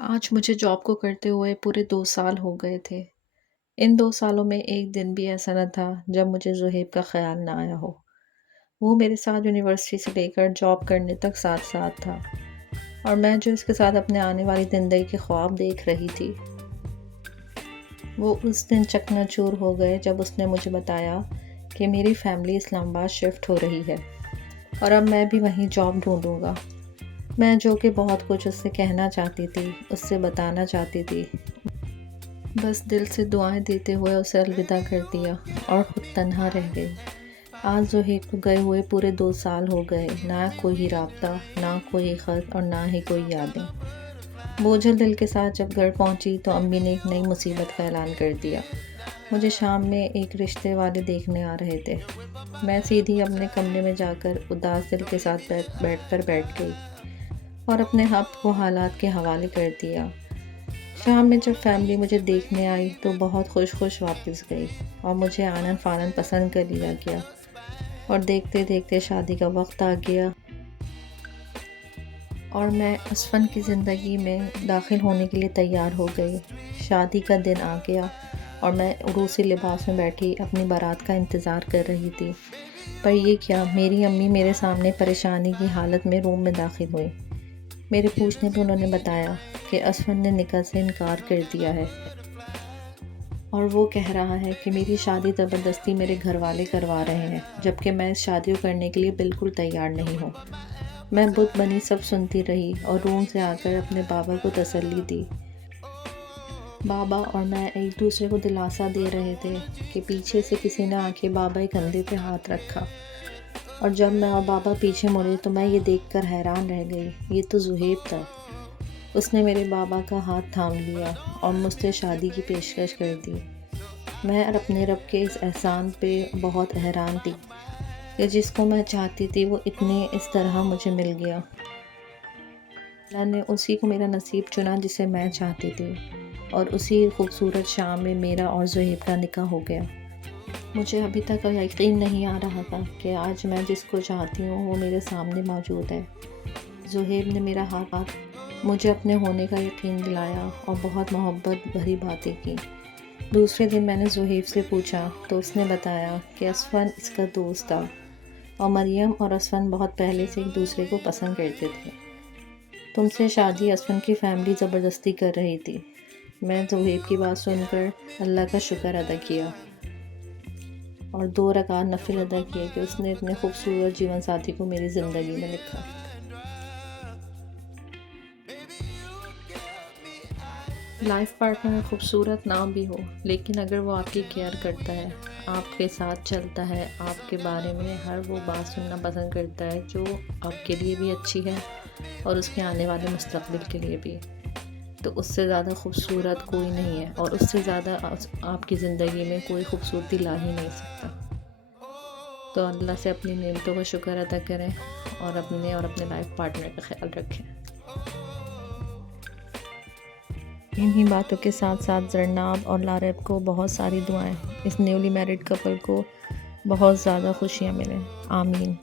آج مجھے جاب کو کرتے ہوئے پورے 2 سال ہو گئے تھے۔ ان 2 سالوں میں ایک دن بھی ایسا نہ تھا جب مجھے زہیب کا خیال نہ آیا ہو۔ وہ میرے ساتھ یونیورسٹی سے لے کر جاب کرنے تک ساتھ ساتھ تھا، اور میں جو اس کے ساتھ اپنے آنے والی زندگی کے خواب دیکھ رہی تھی، وہ اس دن چکنا چور ہو گئے جب اس نے مجھے بتایا کہ میری فیملی اسلام آباد شفٹ ہو رہی ہے اور اب میں بھی وہیں جاب ڈھونڈوں گا۔ میں جو کہ بہت کچھ اس سے کہنا چاہتی تھی، اس سے بتانا چاہتی تھی، بس دل سے دعائیں دیتے ہوئے اسے الوداع کر دیا اور خود تنہا رہ گئی۔ آج زہیب کو گئے ہوئے پورے 2 سال ہو گئے، نہ کوئی رابطہ، نہ کوئی خط اور نہ ہی کوئی یادیں۔ بوجھل دل کے ساتھ جب گھر پہنچی تو امی نے ایک نئی مصیبت کا اعلان کر دیا۔ مجھے شام میں ایک رشتے والے دیکھنے آ رہے تھے۔ میں سیدھی اپنے کمرے میں جا کر اداس دل کے ساتھ بیڈ پر بیٹھ گئی اور اپنے آپ کو حالات کے حوالے کر دیا۔ شام میں جب فیملی مجھے دیکھنے آئی تو بہت خوش واپس گئی اور مجھے آنن فانن پسند کر لیا گیا، اور دیکھتے دیکھتے شادی کا وقت آ گیا اور میں اسفن کی زندگی میں داخل ہونے کے لیے تیار ہو گئی۔ شادی کا دن آ گیا اور میں عروسی لباس میں بیٹھی اپنی بارات کا انتظار کر رہی تھی، پر یہ کیا، میری امی میرے سامنے پریشانی کی حالت میں روم میں داخل ہوئی۔ میرے پوچھنے پہ انہوں نے بتایا کہ اسفن نے نکاح سے انکار کر دیا ہے اور وہ کہہ رہا ہے کہ میری شادی زبردستی میرے گھر والے کروا رہے ہیں، جبکہ میں اس شادی کو کرنے کے لیے بالکل تیار نہیں ہوں۔ میں بت بنی سب سنتی رہی اور روم سے آ کر اپنے بابا کو تسلی دی۔ بابا اور میں ایک دوسرے کو دلاسا دے رہے تھے کہ پیچھے سے کسی نے آ کے بابا کے کندھے پہ ہاتھ رکھا، اور جب میں اور بابا پیچھے مڑے تو میں یہ دیکھ کر حیران رہ گئی، یہ تو زہیب تھا۔ اس نے میرے بابا کا ہاتھ تھام لیا اور مجھ سے شادی کی پیشکش کر دی۔ میں اپنے رب کے اس احسان پہ بہت حیران تھی کہ جس کو میں چاہتی تھی وہ اس طرح مجھے مل گیا۔ اللہ نے اسی کو میرا نصیب چنا جسے میں چاہتی تھی، اور اسی خوبصورت شام میں میرا اور زہیب کا نکاح ہو گیا۔ مجھے ابھی تک یقین نہیں آ رہا تھا کہ آج میں جس کو چاہتی ہوں وہ میرے سامنے موجود ہے۔ زہیب نے میرا ہاتھ مجھے اپنے ہونے کا یقین دلایا اور بہت محبت بھری باتیں کی۔ دوسرے دن میں نے زہیب سے پوچھا تو اس نے بتایا کہ اسفن اس کا دوست تھا، اور مریم اور اسفن بہت پہلے سے ایک دوسرے کو پسند کرتے تھے۔ تم سے شادی اسفن کی فیملی زبردستی کر رہی تھی۔ میں زہیب کی بات سن کر اللہ کا شکر ادا کیا اور 2 رکعت نفل ادا کیے کہ اس نے اتنے خوبصورت جیون ساتھی کو میری زندگی میں لکھا۔ لائف پارٹنر خوبصورت نہ بھی ہو، لیکن اگر وہ آپ کی کیئر کرتا ہے، آپ کے ساتھ چلتا ہے، آپ کے بارے میں ہر وہ بات سننا پسند کرتا ہے جو آپ کے لیے بھی اچھی ہے اور اس کے آنے والے مستقبل کے لیے بھی، تو اس سے زیادہ خوبصورت کوئی نہیں ہے، اور اس سے زیادہ آپ کی زندگی میں کوئی خوبصورتی لا ہی نہیں سکتا۔ تو اللہ سے اپنی نعمتوں کا شکر ادا کریں اور اپنے لائف پارٹنر کا خیال رکھیں۔ انہی باتوں کے ساتھ ساتھ زرناب اور لارب کو بہت ساری دعائیں، اس نیولی میرڈ کپل کو بہت زیادہ خوشیاں ملیں، آمین۔